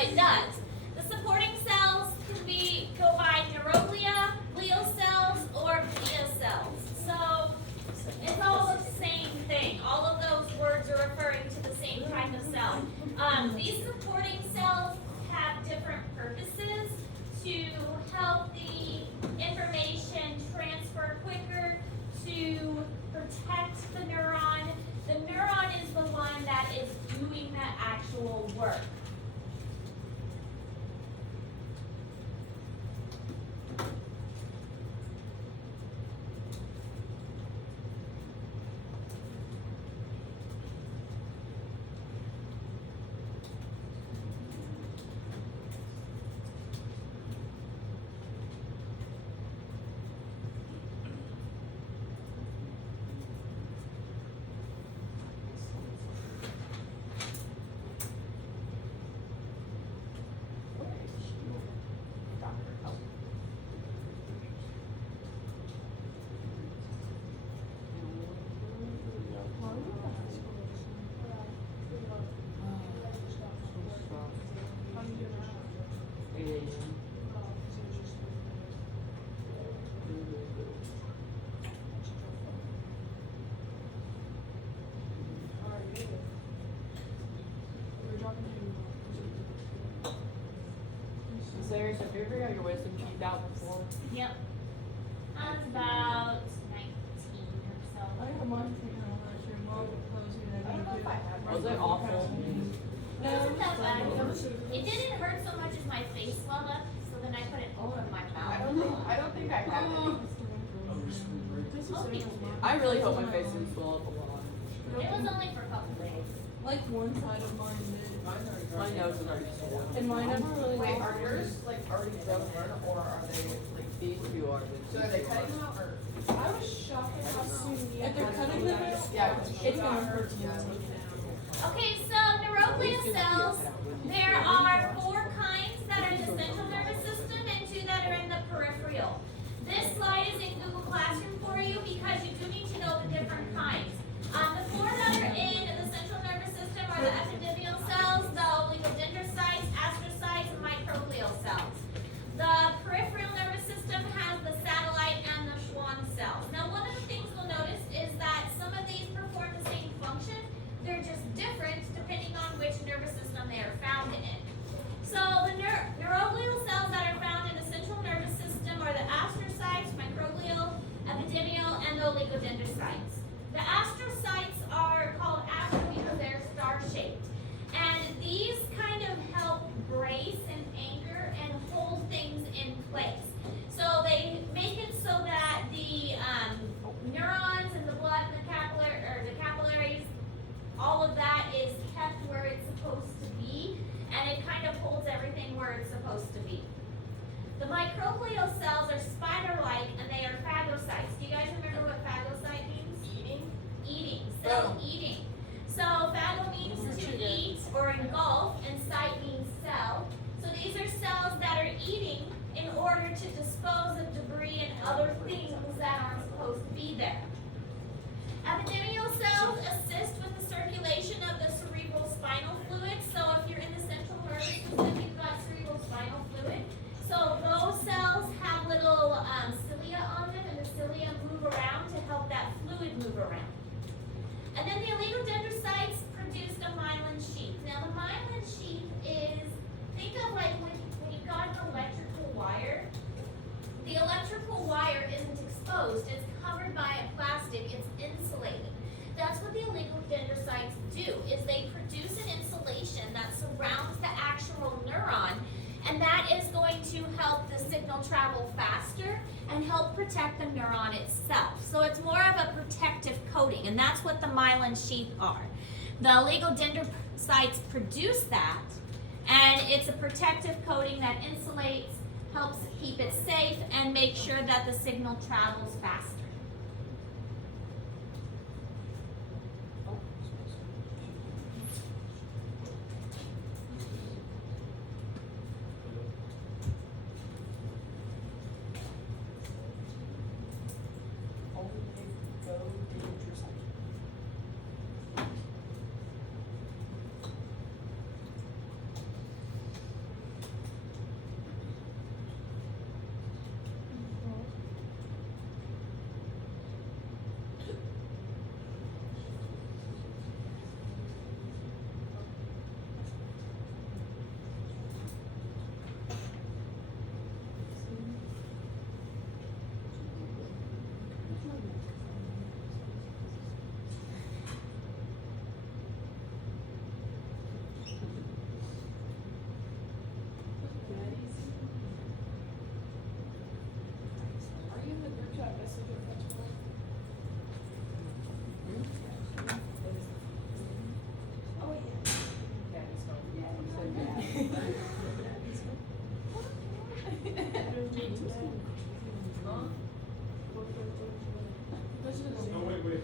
what it does. The supporting cells can go by neuroglia, glial cells, or glia cells. So it's all the same thing. All of those words are referring to the same type of cell. These supporting cells have different purposes to help the information transfer quicker, to protect the neuron. The neuron is the one that is doing the actual work. Sarah, have you ever got your wisdom teeth out before? Yep. I was about 19 or so. I got mine taken out last year. Mom closed me. I don't know if I have. Was it awful? It wasn't that bad. It didn't hurt so much as my face swelled up, so then I put it over my mouth. I don't think I have any. Okay. I really hope my face didn't swell up a lot. It was only for a couple days. Like one side of mine did. My nose is already swollen. And mine never really Wait, got are yours like already broken or are they like, These two are so are they cutting them out or? I was shocked at how soon if they're cutting them out, Yeah, it's gonna hurt you. Okay, so neuroglia cells, there are 4 kinds that are in the central nervous system and 2 that are in the peripheral. This slide is in Google Classroom for you because you do need to know the different kinds. The 4 that are in the central nervous system are the epididymal cells, the oligodendrocytes, astrocytes, and microglial cells. The peripheral nervous system has the satellite and the Schwann cells. Now, one of the things you'll notice is that some of these perform the same function. They're just different depending on which nervous system they are found in. So the neuroglial cells that are found in the central nervous system are the astrocytes, microglial, epididymal, and the oligodendrocytes. The astrocytes are called astro because they're star-shaped. And these kind of help brace and anchor and hold things in place. So they make it so that the neurons and the blood and the capillaries, all of that is kept where it's supposed to be, and it kind of holds everything where it's supposed to be. The microglial cells are spider-like, and they are phagocytes. Do you guys remember what phagocyte means? Eating, cell eating. So phago means to eat or engulf, and cyte means cell. So these are cells that are eating in order to dispose of debris and other things that aren't supposed to be there. Epididymal cells assist with the circulation of the cerebral spinal fluid. So if you're in the central nervous system, you've got cerebral spinal fluid. So those cells have little cilia on them, and the cilia move around to help that fluid move around. And then the oligodendrocytes produced a myelin sheath. Now the myelin sheath is, think of like when you've got an electrical wire. The electrical wire isn't exposed, it's covered by a plastic, it's insulated. That's what the oligodendrocytes do, is they produce an insulation that surrounds the actual neuron, and that is going to help the signal travel faster and help protect the neuron itself. So it's more of a protective coating, and that's what the myelin sheath are. The oligodendrocytes produce that, and it's a protective coating that insulates, helps keep it safe, and make sure that the signal travels faster.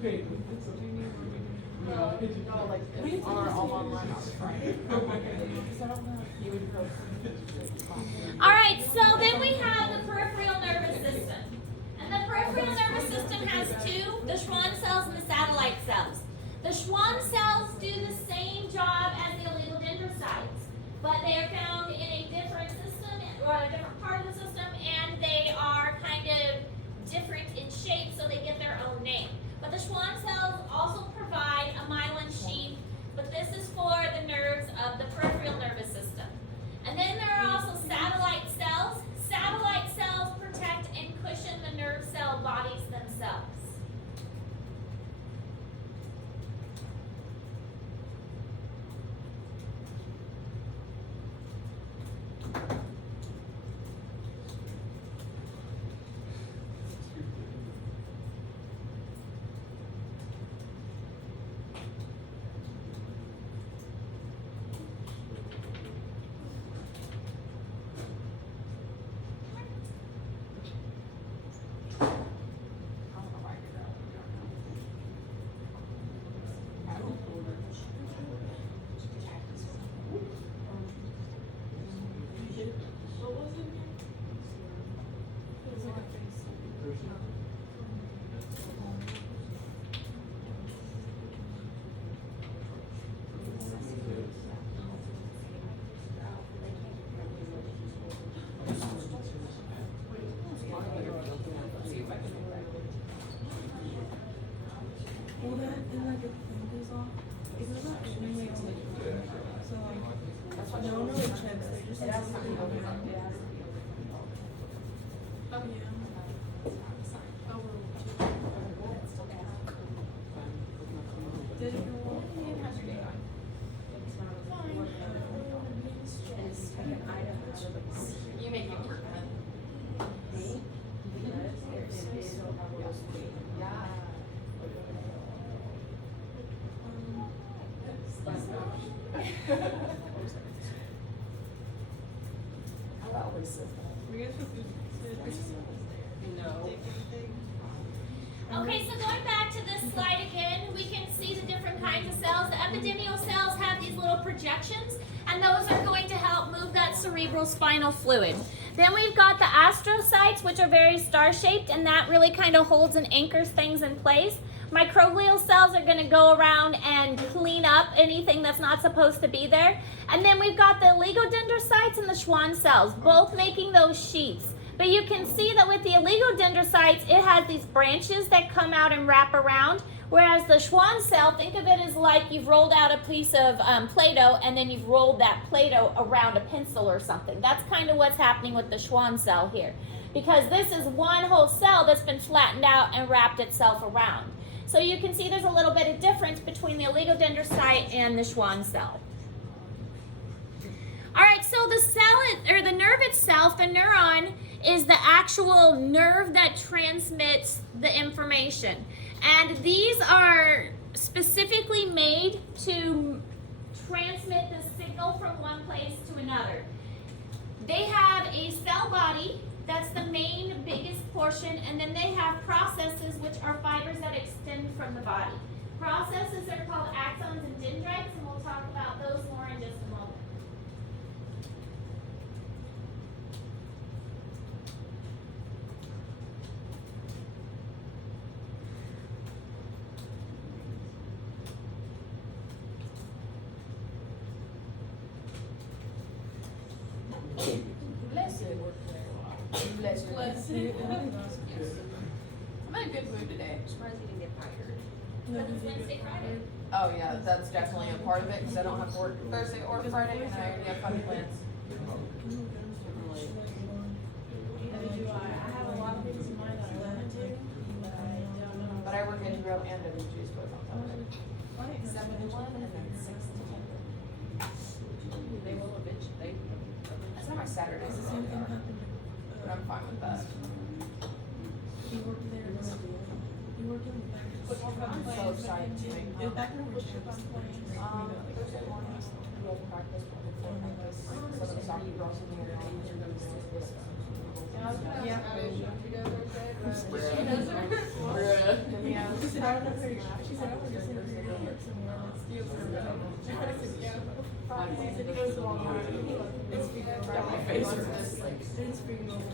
No, like, if our all online on Friday. You would post. All right, so then we have the peripheral nervous system. And the peripheral nervous system has two, the Schwann cells and the satellite cells. The Schwann cells do the same job as the oligodendrocytes, but they are found in a different system, or a different part of the system, and they are kind of different in shape, so they get their own name. But the Schwann cells also provide a myelin sheath, but this is for the nerves of the peripheral nervous system. And then there are also satellite cells. Satellite cells protect and cushion the nerve cell bodies themselves. Well, that and like if the thing goes off, it goes off anyway on the computer. So like, no one really checks. They just like, oh yeah. Oh, did it go well? How's your day going? You make it work, man. Yeah. I always say Were you guys supposed to no. Okay, so going back to this slide again, we can see the different kinds of cells. The epithelial cells have these little projections, and those are going to help move that cerebral spinal fluid. Then we've got the astrocytes, which are very star-shaped, and that really kind of holds and anchors things in place. Microglial cells are going to go around and clean up anything that's not supposed to be there. And then we've got the oligodendrocytes and the Schwann cells, both making those sheaths. But you can see that with the oligodendrocytes, it has these branches that come out and wrap around, whereas the Schwann cell, think of it as like you've rolled out a piece of Play-Doh and then you've rolled that Play-Doh around a pencil or something. That's kind of what's happening with the Schwann cell here, because this is one whole cell that's been flattened out and wrapped itself around. So you can see there's a little bit of difference between the oligodendrocyte and the Schwann cell. All right, so the cell, or the nerve itself, the neuron, is the actual nerve that transmits the information. And these are specifically made to transmit the signal from one place to another. They have a cell body, that's the main biggest portion, and then they have processes, which are fibers that extend from the body. Processes are called axons and dendrites, and we'll talk about those more in just a moment. Bless it. Bless it. Let's see. I'm in a good mood today. I'm surprised you didn't get tired. Because it's Wednesday, Friday. Oh yeah, that's definitely a part of it, because I don't have to work Thursday or Friday, and I already have fun plans. I have a lot of things in mind that I want to do, but I don't know. But I work in Grove and WG's both on Saturday. 7 to 1 and then 6 to 10. They will eventually, that's not my Saturdays, The it's same thing on happened. but I'm fine with that. He worked there. He worked in the back. I'm so excited to make Back when we were shipping planes. Thursday morning, we have practice, before practice, some of the soccer girls in here, and then there's this. Yeah. Then we have She said, I don't know her. She said, I was just in her homework somewhere and steals her. I said, yeah. She said, he goes to Walmart. It's freaking over my face. It's freaking over.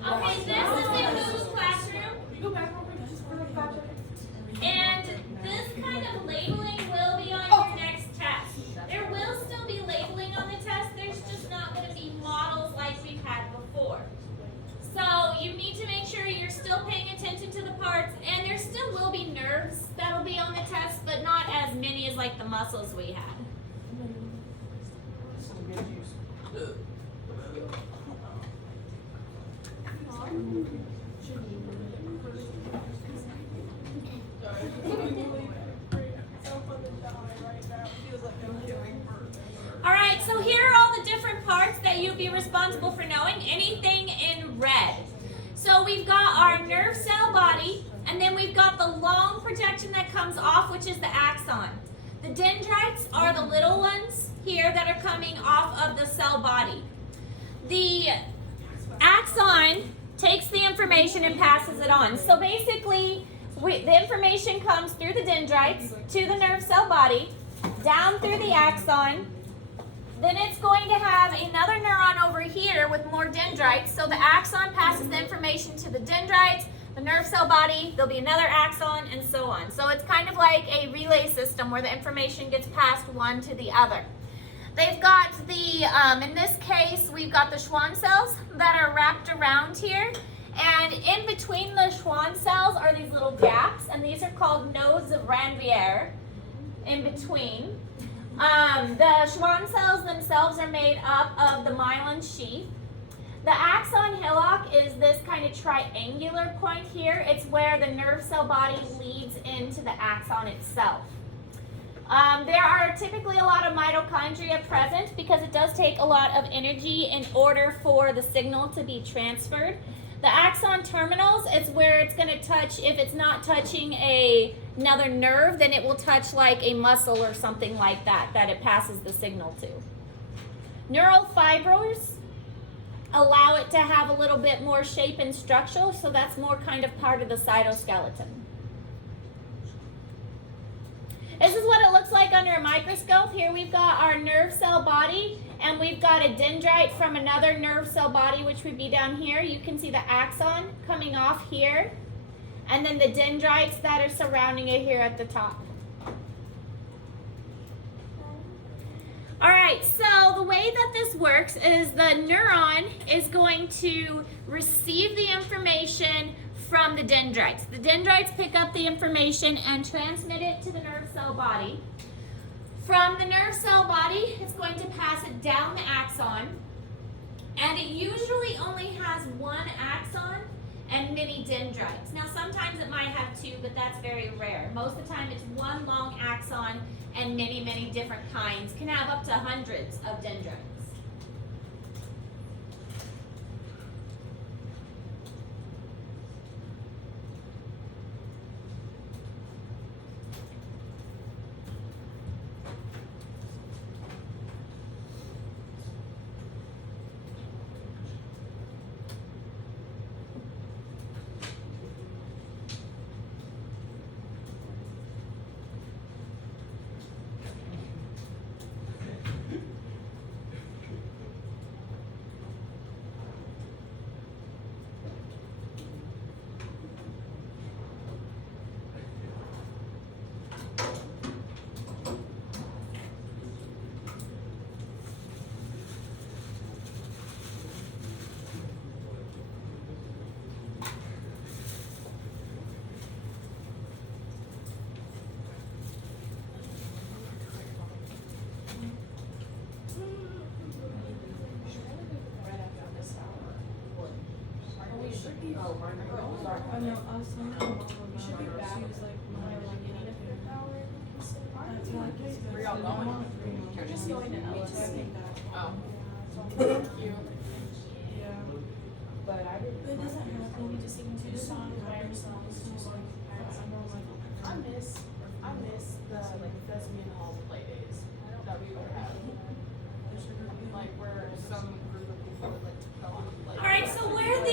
Okay, this is in Google Classroom. Go back over just for like 5 seconds. And this kind of labeling will be on your next test. There will still be labeling on the test, there's just not going to be models like we've had before. So you need to make sure you're still paying attention to the parts, and there still will be nerves that'll be on the test, but not as many as like the muscles we had. Alright, so here are all the different parts that you'd be responsible for knowing. Anything in red. So we've got our nerve cell body, and then we've got the long projection that comes off, which is the axon. The dendrites are the little ones here that are coming off of the cell body. The axon takes the information and passes it on. So basically, the information comes through the dendrites to the nerve cell body, down through the axon. Then it's going to have another neuron over here with more dendrites. So the axon passes the information to the dendrites, the nerve cell body, there'll be another axon, and so on. So it's kind of like a relay system where the information gets passed one to the other. They've got the, in this case, we've got the Schwann cells that are wrapped around here. And in between the Schwann cells are these little gaps, and these are called nodes of Ranvier in between. The Schwann cells themselves are made up of the myelin sheath. The axon hillock is this kind of triangular point here. It's where the nerve cell body leads into the axon itself. There are typically a lot of mitochondria present because it does take a lot of energy in order for the signal to be transferred. The axon terminals is where it's going to touch. If it's not touching another nerve, then it will touch like a muscle or something like that it passes the signal to. Neural fibers allow it to have a little bit more shape and structure, so that's more kind of part of the cytoskeleton. This is what it looks like under a microscope. Here we've got our nerve cell body, and we've got a dendrite from another nerve cell body, which would be down here. You can see the axon coming off here, and then the dendrites that are surrounding it here at the top. All right, so the way that this works is the neuron is going to receive the information from the dendrites. The dendrites pick up the information and transmit it to the nerve cell body. From the nerve cell body, it's going to pass it down the axon, and it usually only has one axon and many dendrites. Now sometimes it might have two, but that's very rare. Most of the time it's one long axon and many, many different kinds. Can have up to hundreds of dendrites. I know, us, you should be back. She was like, my that's why I guess Where y'all going? You're just going to LSU. Oh. Yeah. But I didn't. It doesn't happen. We just sing two songs by ourselves. I miss the like thespian hall play days that we would have. Like where some group of people would like go on play. All right, so where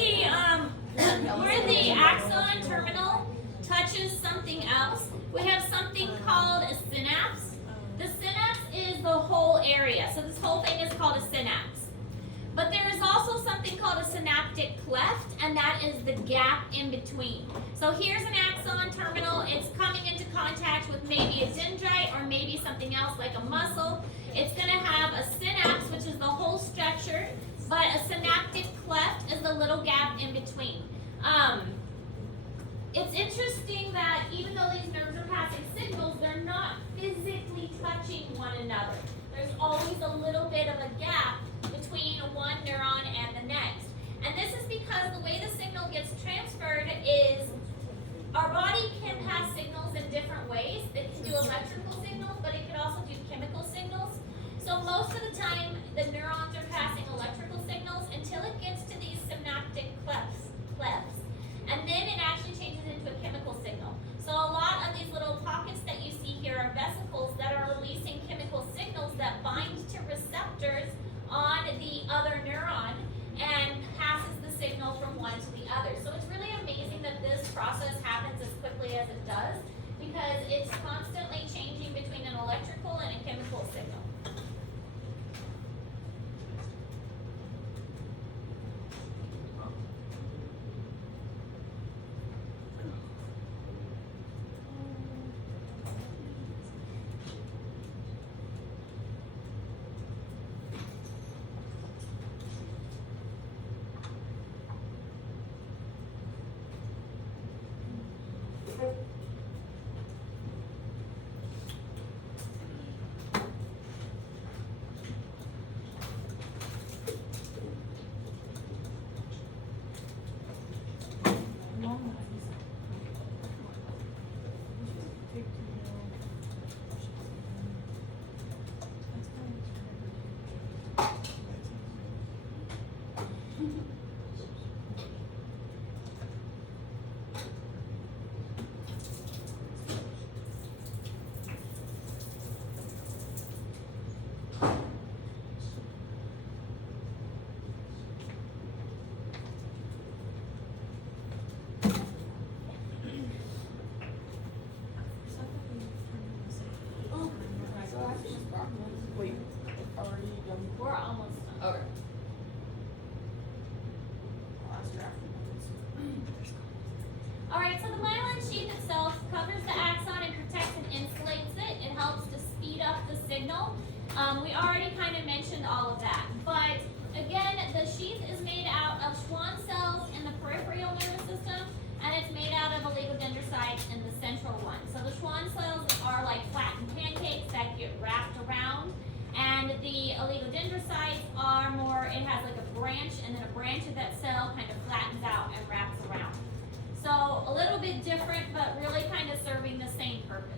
the axon terminal touches something else, cells, we have something called a synapse. The synapse is the whole area. So this whole thing is called a synapse. But there is also something called a synaptic cleft, and that is the gap in between. So here's an axon terminal. It's coming into contact with maybe a dendrite or maybe something else like a muscle. It's going to have a synapse, which is the whole structure, but a synaptic cleft is the little gap in between. It's interesting that even though these nerves are passing signals, they're not physically touching one another. There's always a little bit of a gap between one neuron and the next. And this is because the way the signal gets transferred is our body can pass signals in different ways. It can do electrical signals, but it can also do chemical signals. So most of the time, the neurons are passing electrical signals until it gets to these synaptic clefts. And then it actually changes into a chemical signal. So a lot of these little pockets that you see here are vesicles that are releasing chemical signals that bind to receptors on the other neuron and passes the signal from one to the other. So it's really amazing that this process happens as quickly as it does because it's constantly changing between an electrical and a chemical signal. Wait, already done? We're almost done. Okay. Last draft. Alright, so the myelin sheath itself covers the axon and protects and insulates it. It helps to speed up the signal. We already kind of mentioned all of that. But again, the sheath is made out of Schwann cells in the peripheral nervous system, and it's made out of oligodendrocytes in the central one. So the Schwann cells are like flattened pancakes that get wrapped around, and the oligodendrocytes are more, it has like a branch, and then a branch of that cell kind of flattens out and wraps around. So a little bit different, but really kind of serving the same purpose.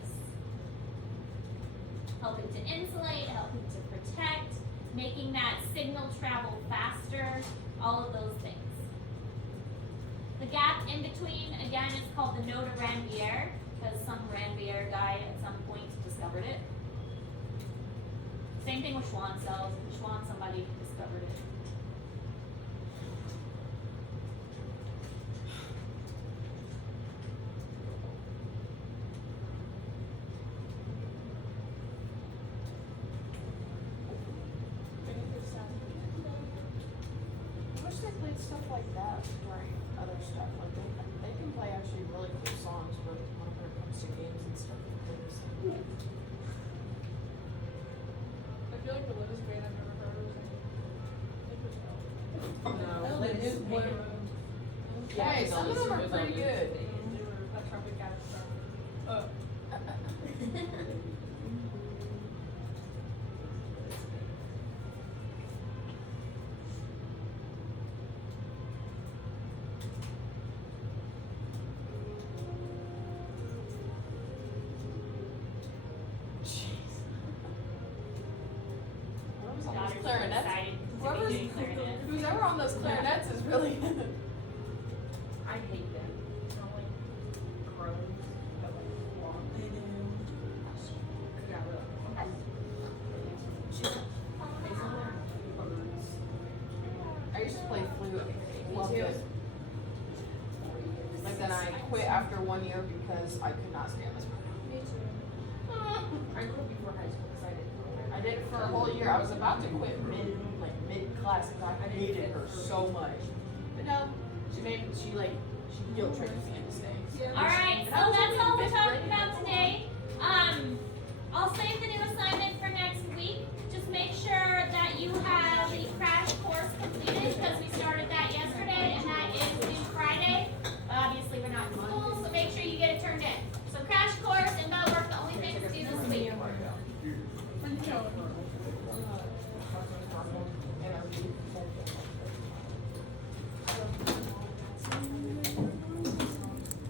Helping to insulate, helping to protect, making that signal travel faster, all of those things. The gap in between, again, is called the node of Ranvier, because some Ranvier guy at some point discovered it. Same thing with Schwann cells. Schwann, somebody discovered it. I wish they played stuff like that during other stuff. Like they can play actually really cool songs, but when it comes to games and stuff, I feel like the latest band I've ever heard was No, like it's Boy band. Rose. Hey, some of them are pretty good. They were a trumpet guy to start with. Whoever's on Daughter's those so clarinets, excited to be whoever's, doing clarinet. who's ever on those clarinets is really I hate them. They sound like crows, but like long. They do. Yeah, look. They sound like birds. I used to play flute. Me Loved too. it. But then I I quit after 1 year because I could not stand this program. Me too. I quit before high school because I didn't know her. I did it for a whole year. I was about to quit mid class because I hated her so much. But no, she guilt tripped me into staying. Yeah. Alright,